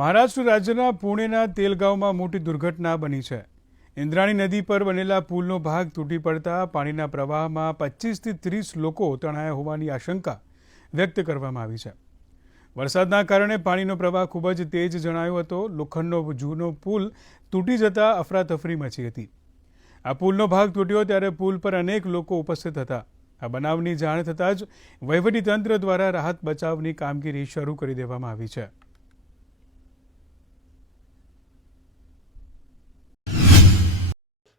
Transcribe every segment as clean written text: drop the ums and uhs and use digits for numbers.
મહારાષ્ટ્ર રાજ્યના પુણેના તેલગાંવમાં મોટી દુર્ઘટના બની છે। ઇન્દ્રાણી નદી પર બનેલા પુલનો ભાગ તૂટી પડતા પાણીના પ્રવાહમાં 25થી 30 લોકો તણાયા હોવાની આશંકા વ્યક્ત કરવામાં આવી છે। વરસાદના કારણે પાણીનો પ્રવાહ ખૂબ જ તેજ જણાયો હતો। લોખંડનો જૂનો પુલ તૂટી જતા અફરાતફરી મચી હતી। આ પુલનો ભાગ તૂટ્યો ત્યારે પુલ પર અનેક લોકો ઉપસ્થિત હતા। આ બનાવની જાણ થતાં જ વહીવટીતંત્ર દ્વારા રાહત બચાવની કામગીરી શરૂ કરી દેવામાં આવી છે।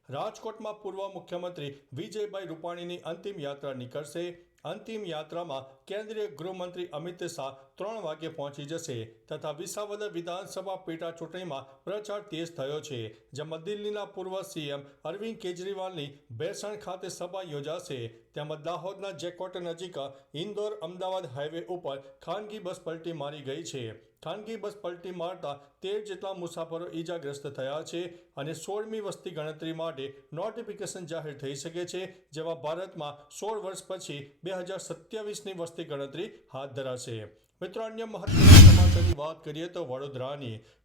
રાજકોટમાં પૂર્વ મુખ્યમંત્રી વિજયભાઈ રૂપાણીની અંતિમ યાત્રા નીકળશે। અંતિમ યાત્રામાં કેન્દ્રીય ગૃહમંત્રી અમિત શાહ 3 વાગે પહોંચી જશે તથા વિસાવદર વિધાનસભા પેટા ચૂંટણીમાં પ્રચાર તેજ થયો છે, જેમાં દિલ્હીના પૂર્વ સીએમ અરવિંદ કેજરીવાલની ભેસાણ ખાતે સભા યોજાશે। તેમજ દાહોદના જેકોટ નજીક ઇન્દોર અમદાવાદ હાઈવે ઉપર ખાનગી બસ પલટી મારી ગઈ છે। ખાનગી બસ પલટી મારતા 13 જેટલા મુસાફરો ઈજાગ્રસ્ત થયા છે અને 16મી વસ્તી ગણતરી માટે નોટિફિકેશન જાહેર થઈ શકે છે, જેમાં ભારતમાં 16 વર્ષ પછી 2027ની વસ્તી ગણતરી હાથ ધરાશે। મિત્રો, અન્ય મહત્વના સમાચારની વાત કરીએ તો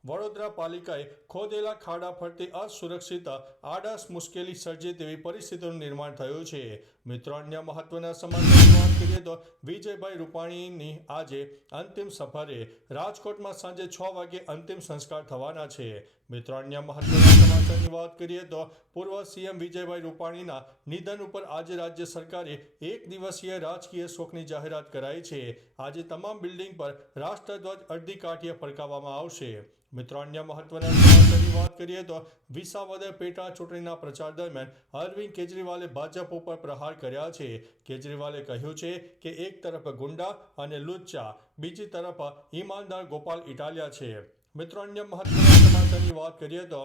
વડોદરા પાલિકાએ ખોદેલા ખાડા ફરતી અસુરક્ષિત આડાશ મુશ્કેલી સર્જે તેવી પરિસ્થિતિનું નિર્માણ થયું છે। મિત્રો, અન્ય મહત્વના સમાચારની વાત કરીએ તો વિજયભાઈ રૂપાણીની આજે અંતિમ સફરે રાજકોટમાં સાંજે 6 વાગે અંતિમ સંસ્કાર થવાના છે। મિત્રો, અન્ય મહત્વના સમાચારની વાત કરીએ તો પૂર્વ સીએમ વિજયભાઈ રૂપાણીના નિધન ઉપર આજે રાજ્ય સરકારે 1 દિવસીય રાજકીય શોકની જાહેરાત કરાઈ છે। આજે તમામ બિલ્ડિંગ પર રાષ્ટ્રધ્વજ અડધી કાઠીએ ફરકાવવામાં આવશે। મિત્રો, અન્ય મહત્વના સમાચારની વાત કરીએ તો વિસાવદર પેટા ચૂંટણીના પ્રચાર દરમિયાન અરવિંદ કેજરીવાલે ભાજપ ઉપર પ્રહાર કર્યા છે। કેજરીવાલે કહ્યું છે કે એક તરફ ગુંડા અને લુચ્ચા, બીજી તરફ ઈમાનદાર ગોપાલ ઇટાલિયા છે। મિત્રો, અન્ય મહત્વના સમાચારની વાત કરીએ તો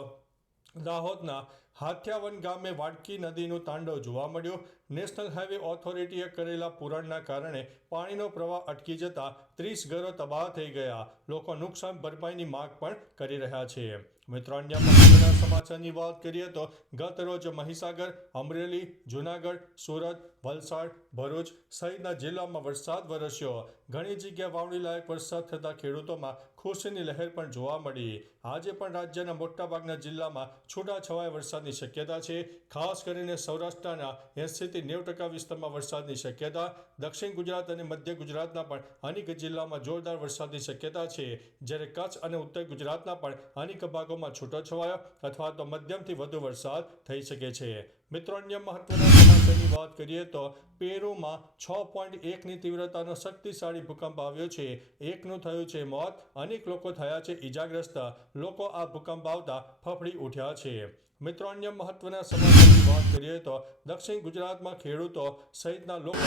દાહોદના હાથિયાવન ગામે વાડકી નદીનું તાંડવ જોવા મળ્યું। નેશનલ હાઈવે ઓથોરિટીએ કરેલા પૂરણના કારણે પાણીનો પ્રવાહ અટકી જતા 30 ઘરો તબાહ થઈ ગયા। લોકો નુકસાન ભરપાઈની માંગ પણ કરી રહ્યા છે। મિત્રો, અન્ય મહત્વના સમાચારની વાત કરીએ તો ગત રોજ મહીસાગર, અમરેલી, જૂનાગઢ, સુરત, વલસાડ, ભરૂચ સહિતના જિલ્લામાં વરસાદ વરસ્યો। ઘણી જગ્યાએ વાવણી લાયક વરસાદ થતાં ખેડૂતોમાં ખુશીની લહેર પણ જોવા મળી। આજે પણ રાજ્યના મોટાભાગના જિલ્લામાં છૂટાછવાયા વરસાદની શક્યતા છે। ખાસ કરીને સૌરાષ્ટ્રના 80થી 90% વિસ્તારમાં વરસાદની શક્યતા। દક્ષિણ ગુજરાત અને મધ્ય ગુજરાતના પણ અનેક જિલ્લામાં જોરદાર વરસાદની શક્યતા છે, જ્યારે કચ્છ અને ઉત્તર ગુજરાતના પણ અનેક ભાગોમાં છૂટોછવાયો અથવા તો મધ્યમથી વધુ વરસાદ થઈ શકે છે। મિત્રો, અન્ય મહત્વના સમાચારની વાત કરીએ તો પેરુમાં 6.1ની તીવ્રતાનો શક્તિશાળી ભૂકંપ આવ્યો છે। એકનું થયું છે મોત, અનેક લોકો થયા છે ઈજાગ્રસ્ત। લોકો આ ભૂકંપ આવતા ફફડી ઉઠ્યા છે। મિત્રો, અન્ય મહત્વના સમાચારની વાત કરીએ તો દક્ષિણ ગુજરાતમાં ખેડૂતો સહિતના લોકો